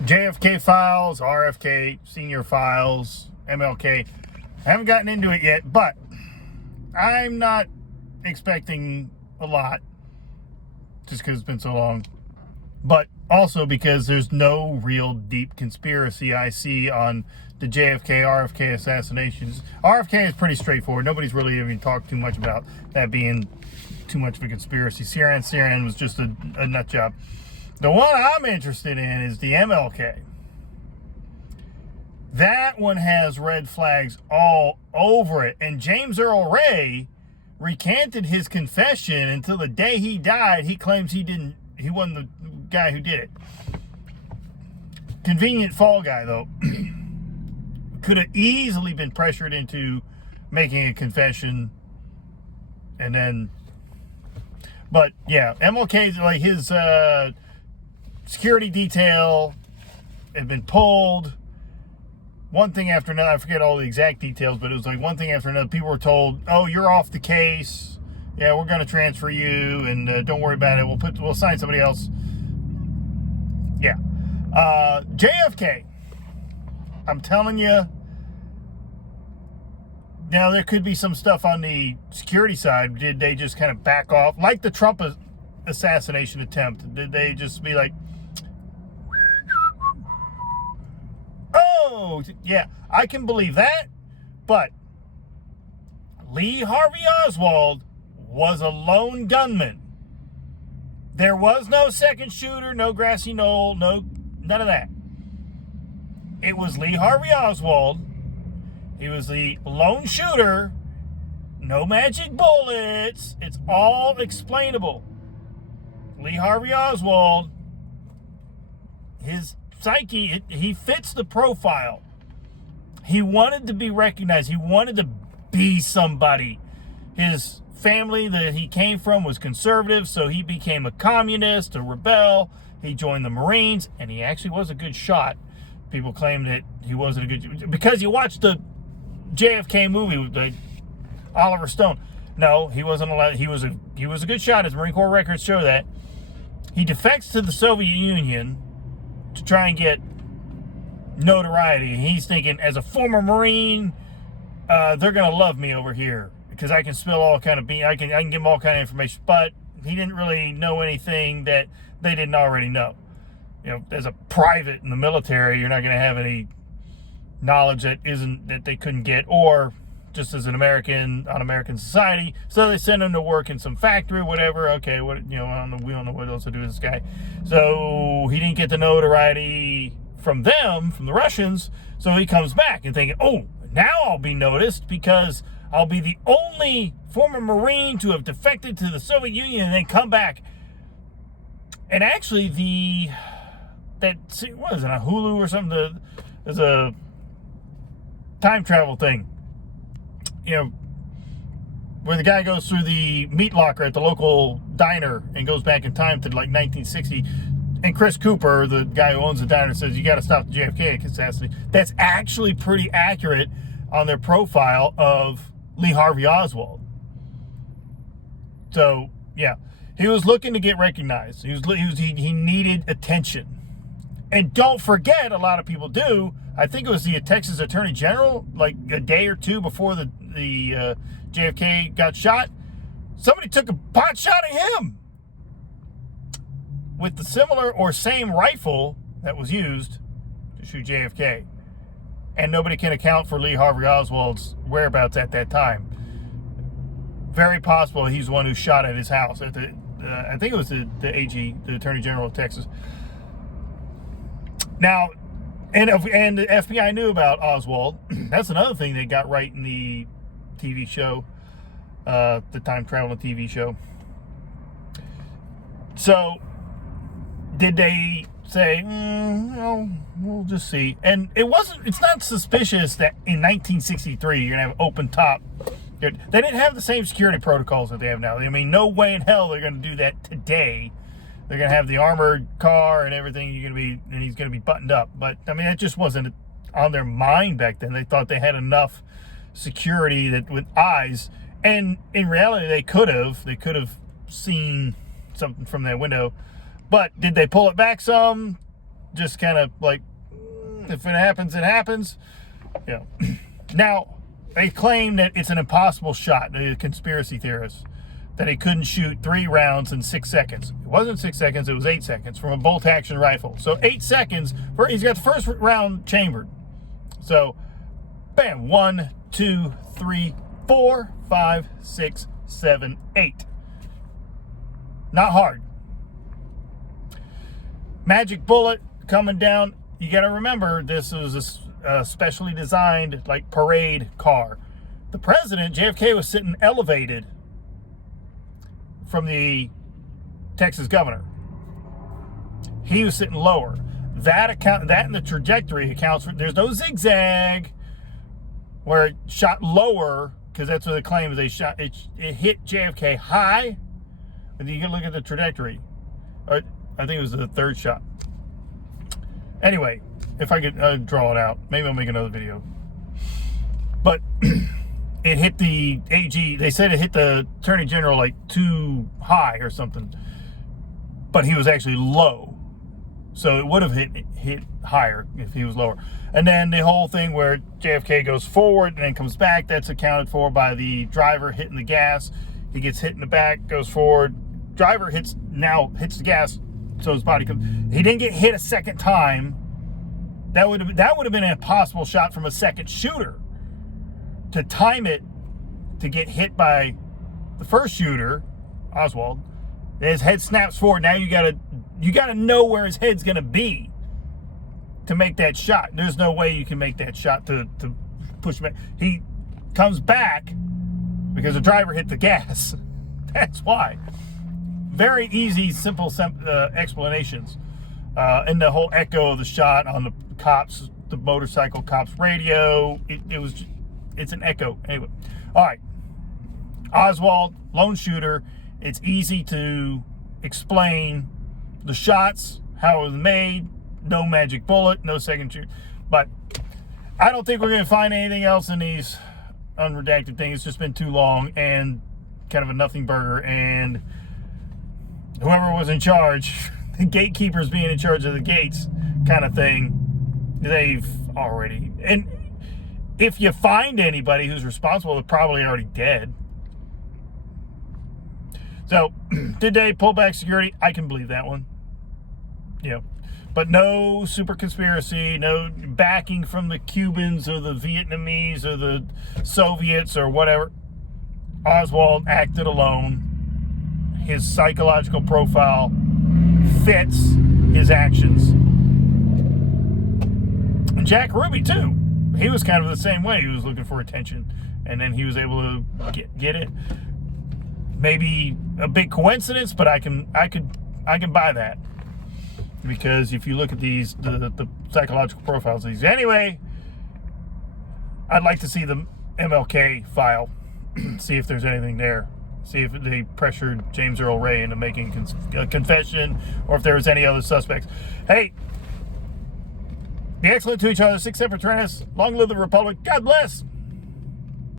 JFK files, RFK senior files, MLK. I haven't gotten into it yet, but I'm not expecting a lot just because it's been so long. But also because there's no real deep conspiracy I see on the JFK, RFK assassinations. RFK is pretty straightforward. Nobody's really even talked too much about that being too much of a conspiracy. Syrian was just a nut job. The one I'm interested in is the MLK. That one has red flags all over it. And James Earl Ray recanted his confession until the day he died. He claims he wasn't the guy who did it. Convenient fall guy, though. Could have easily been pressured into making a confession and then... But, yeah, MLK's, like, his security detail had been pulled. One thing after another. I forget all the exact details, but it was like one thing after another. People were told, oh, you're off the case. Yeah, we're going to transfer you, and don't worry about it. We'll assign somebody else. Yeah. JFK. I'm telling you. Now, there could be some stuff on the security side. Did they just kind of back off? Like the Trump assassination attempt. Did they just be like, oh, yeah, I can believe that. But Lee Harvey Oswald was a lone gunman. There was no second shooter, no grassy knoll, none of that. It was Lee Harvey Oswald. He was the lone shooter. No magic bullets. It's all explainable. Lee Harvey Oswald, his psyche, he fits the profile. He wanted to be recognized. He wanted to be somebody. His family that he came from was conservative, so he became a communist, a rebel. He joined the Marines, and he actually was a good shot. People claim that he wasn't a good... Because you watched the JFK movie with Oliver Stone. No, he wasn't allowed. He was a good shot, as Marine Corps records show that. He defects to the Soviet Union to try and get notoriety. He's thinking, as a former Marine, they're gonna love me over here because I can spill all kind of beans. I can give them all kind of information. But he didn't really know anything that they didn't already know. You know, as a private in the military, you're not gonna have any knowledge that they couldn't get, or just as an American on American society. So they sent him to work in some factory or whatever. Okay, we don't know what else to do with this guy. So he didn't get the notoriety from them, from the Russians. So he comes back and thinking, oh, now I'll be noticed because I'll be the only former Marine to have defected to the Soviet Union and then come back. And actually, what is it, on Hulu or something? There's a time travel thing, where the guy goes through the meat locker at the local diner and goes back in time to like 1960, and Chris Cooper, the guy who owns the diner, says you got to stop the JFK assassination. That's actually pretty accurate on their profile of Lee Harvey Oswald. So yeah, he was looking to get recognized. He needed attention. And don't forget, a lot of people do. I think it was the Texas Attorney General, like a day or two before the JFK got shot. Somebody took a pot shot at him with the similar or same rifle that was used to shoot JFK. And nobody can account for Lee Harvey Oswald's whereabouts at that time. Very possible he's the one who shot at his house. At I think it was the AG, the Attorney General of Texas. Now, and the FBI knew about Oswald. That's another thing they got right in the TV show, the time traveling TV show. So, did they say, no, we'll just see? And it's not suspicious that in 1963 you're going to have open top. They didn't have the same security protocols that they have now. I mean, no way in hell they're going to do that today. They're going to have the armored car and everything. And he's going to be buttoned up. But, I mean, that just wasn't on their mind back then. They thought they had enough security that with eyes. And in reality, they could have seen something from that window. But did they pull it back some? Just kind of like, if it happens, it happens. You know. Now, they claim that it's an impossible shot, the conspiracy theorists, that he couldn't shoot 3 rounds in 6 seconds. It wasn't 6 seconds, it was 8 seconds from a bolt-action rifle. So 8 seconds, he's got the first round chambered. So, bam, 1, 2, 3, 4, 5, 6, 7, 8. Not hard. Magic bullet coming down. You got to remember, this was a specially designed, like, parade car. The president, JFK, was sitting elevated from the Texas governor. He was sitting lower. That and the trajectory accounts for. There's no zigzag where it shot lower, because that's what the claim is. They shot it hit JFK high, and you can look at the trajectory. I think it was the third shot. Anyway, if I could draw it out, maybe I'll make another video. But it hit the AG. They said it hit the Attorney General like too high or something, but he was actually low. So it would have hit higher if he was lower. And then the whole thing where JFK goes forward and then comes back, that's accounted for by the driver hitting the gas. He gets hit in the back, goes forward. Driver hits the gas, so his body comes. He didn't get hit a second time. That would have been an impossible shot from a second shooter. To time it to get hit by the first shooter, Oswald, his head snaps forward. Now you gotta know where his head's gonna be to make that shot. There's no way you can make that shot to push back. He comes back because the driver hit the gas. That's why. Very easy, simple explanations. And the whole echo of the shot on the motorcycle cops radio, it's an echo. Anyway, all right. Oswald, lone shooter. It's easy to explain the shots, how it was made. No magic bullet, no second shoot. But I don't think we're going to find anything else in these unredacted things. It's just been too long and kind of a nothing burger. And whoever was in charge, the gatekeepers being in charge of the gates kind of thing, they've already... And if you find anybody who's responsible, they're probably already dead. So, did they pull back security? I can believe that one. Yeah. But no super conspiracy, no backing from the Cubans or the Vietnamese or the Soviets or whatever. Oswald acted alone. His psychological profile fits his actions. And Jack Ruby, too. He was kind of the same way. He was looking for attention, and then he was able to get it. Maybe a big coincidence, but I can buy that, because if you look at these the psychological profiles of these. Anyway, I'd like to see the MLK file, see if there's anything there, see if they pressured James Earl Ray into making a confession, or if there was any other suspects. Hey, be excellent to each other. 6 separate trends. Long live the Republic. God bless.